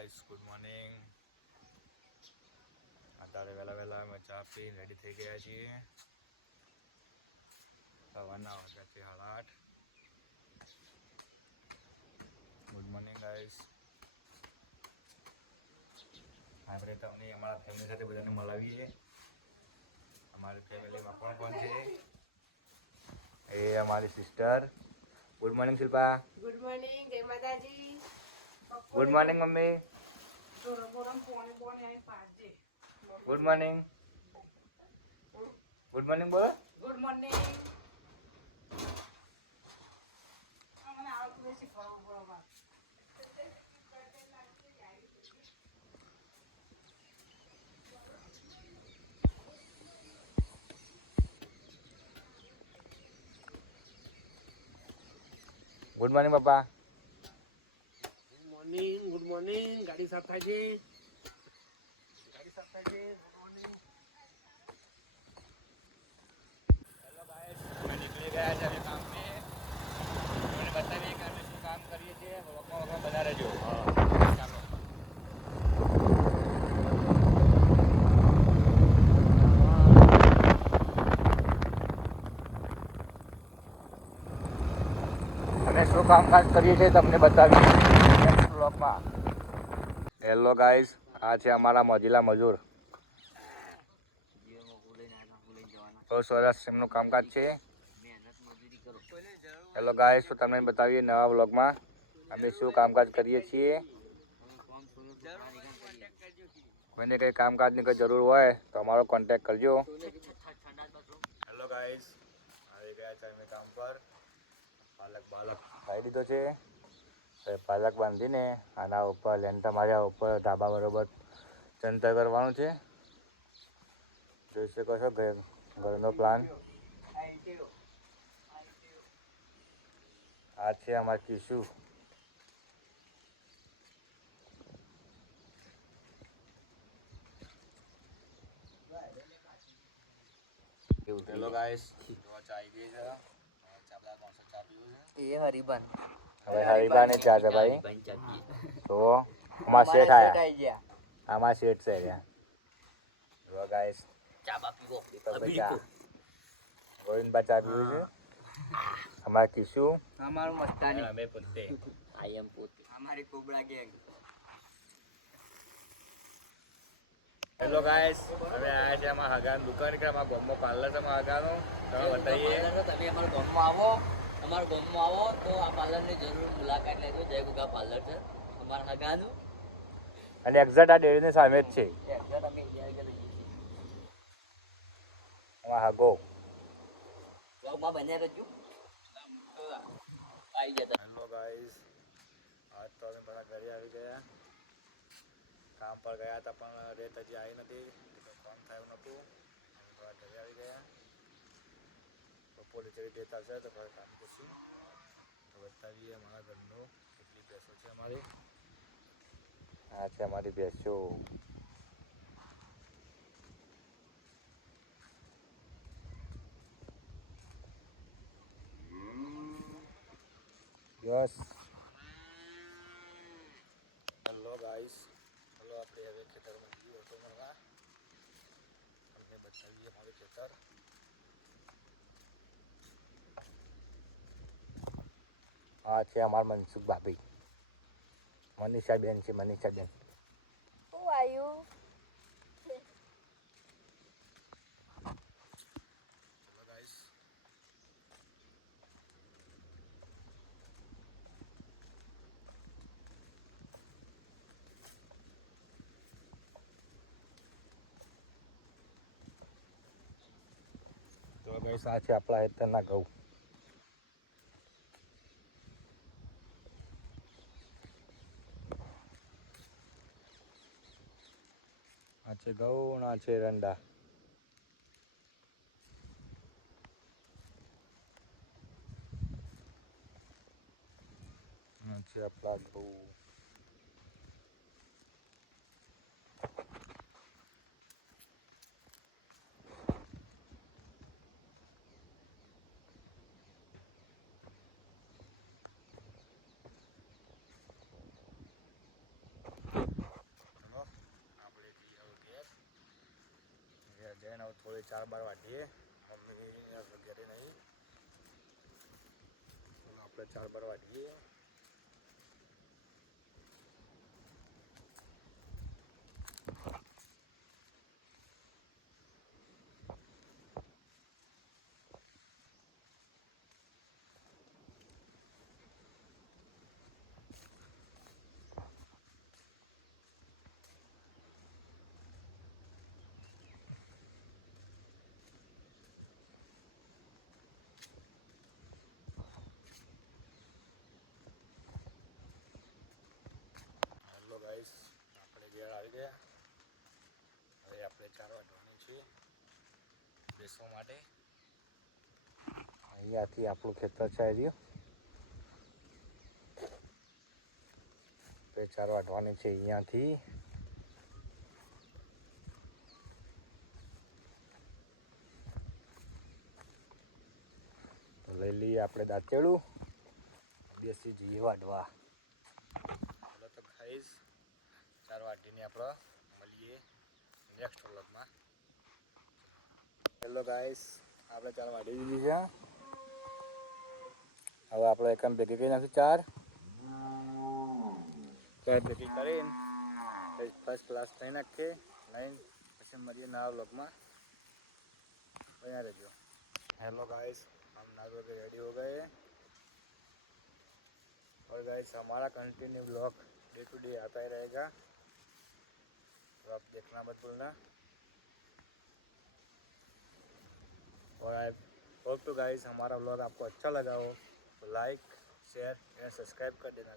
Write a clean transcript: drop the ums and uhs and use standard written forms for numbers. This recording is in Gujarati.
Guys, good morning. અત્યારે વહેલા અમે ચા પીને રેડી થઈ ગયા છીએ. સવારના વાગ્યા છે 8:30. Good morning guys. આપણે તમને અમારા ફેમિલી સાથે બધાને મળાવીએ. અમારી ફેમિલીમાં કોણ છે? એ અમારી sister. Good morning Shilpa. Good morning, જય માતાજી. Good morning mummy. Good morning. Good morning બોલો. Good morning. Good morning papa. Good morning. ગાડી સાફ થાય છે. Good morning. હેલો ગાઈસ, અમે નીકળી ગયા છે હવે કામને. તમને બતાવીએ કે અમે શું કામ કરીએ છીએ. વગમાં બધા રહેજો. ચાલો. અમે શું કામકાજ કરીએ છીએ તમને બતાવીએ નેક્સ્ટ બ્લોગમાં. હેલો ગાઈસ, આ છે અમારા મોજીલા મજૂર. બહુ સરસ એમનું કામકાજ છે. હેલો ગાઈસ, તો તમને બતાવીએ નવા બ્લોગમાં અમે શું કામકાજ કરીએ છીએ. કોઈને કંઈ કામકાજની કોઈ જરૂર હોય તો અમારો કોન્ટેક્ટ કરજો. હેલો ગાઈસ, આવી ગયા છે અમે કામ પર. પાલક ખાઈ દીધો છે. હવે પાલક બાંધીને આના ઉપર લેન્ટર માર્યા ઉપર ધાબા બરોબર ચંતર કરવાનું છે. જોઈ શકો છો ઘરનો પ્લાન. આ છે અમારે કિશુ. હેલો ગાઈસ, ચા આવી ગઈ છે. ચા પીવું છે. એ હરિબન હવે હરિબાને ચા છે ભાઈ. તો આમાં શેઠ આયા. આમાં શેઠ છે રહ્યા. જો ગાઈસ, ચા બાપી ચા ગોવિંદબા ચા પીવું છે. અમારે કિશુ. અમારું મસ્તાની અમે પોતે. આઈ એમ પોતે અમારી કોબરા ગેંગ. હેલો ગાઈસ, હવે આયા છે અમારા હગાની દુકાન કે અમારા ગામમાં પાર્લર છે અમારા હગાનું. તમે બતાવીએ. તમે અમારા ગામમાં આવો, અમારા ગામમાં આવો તો આ પાર્લરની જરૂર મુલાકાત લેજો. જય ગુગા પાર્લર છે અમારા હગાનું. અને એક્ઝેક્ટ આ ડેરીની સામે જ છે અમે અમારા હગો. બ્લોગમાં બન્યા રહેજો. આવી જતા. હેલો ગાઈસ, આજ તો અમે બધા ઘરે આવી ગયા. કામ પર ગયા હતા પણ રેત હજી આવી નથી. કામ થયું નહોતું. અમે બધા ઘરે આવી ગયા. બપોરે જેવી રેત આવશે તો ઘરે કામ કરશું. તો બતાવીએ અમારા ઘરનું કેટલી ભેંસો છે અમારી. આ છે અમારી ભેંસો. યસ. હેલો ગાઈસ, ચલો આપણે હવે ખેતરમાં જઈએ ઓટો મારવા. તમને બતાવીએ અમારું ખેતર. આ છે અમારા મનસુખ ભાભી. મનીષાબેન છે. મનીષાબેન. Who are you? ચલો ગાઈસ. તો ગાઈસ, આ છે આપણા હેતરના ઘઉં. આ છે ઘઉં, આ છે રંડા. આ છે આપણા ઘઉં. थोड़ी 4 बार वाटिए मम्मी वगैरह नहीं આપણે 4 બાર વાટીએ હેલો ગાઈસ આપણે ઘેર આવી ગયા હવે આપણે 4 વાટવાની છે બેસવા માટે અહીંયાથી આપણું ખેતર છે રહ્યું બે 4 વાટવાની છે અહીંયાથી તો લઈ લઈએ આપણે દાંતેડું બેસી જઈએ વાટવા ચાલો તો ખાઈશ 4 વાટીને આપણે મળીએ નેક્સ્ટ વ્લોગમાં હેલો ગાઈસ આપણે 4 વાટી દીધી છે હવે આપણે એકમ ભેગી કરી નાખીશું 4 ભેગી કરીને ફર્સ્ટ ક્લાસ થઈ નાખીએ નહીં પછી મળીએ નવા व्लॉग बना रहो। हेलो गाइस हम नहा के रेडी हो गए और गाइस हमारा continue blog day to day आता ही रहेगा तो आप देखना मत भूलना और आई होप तो गाइस हमारा ब्लॉग आपको अच्छा लगा हो तो लाइक शेयर एंड सब्सक्राइब कर देना।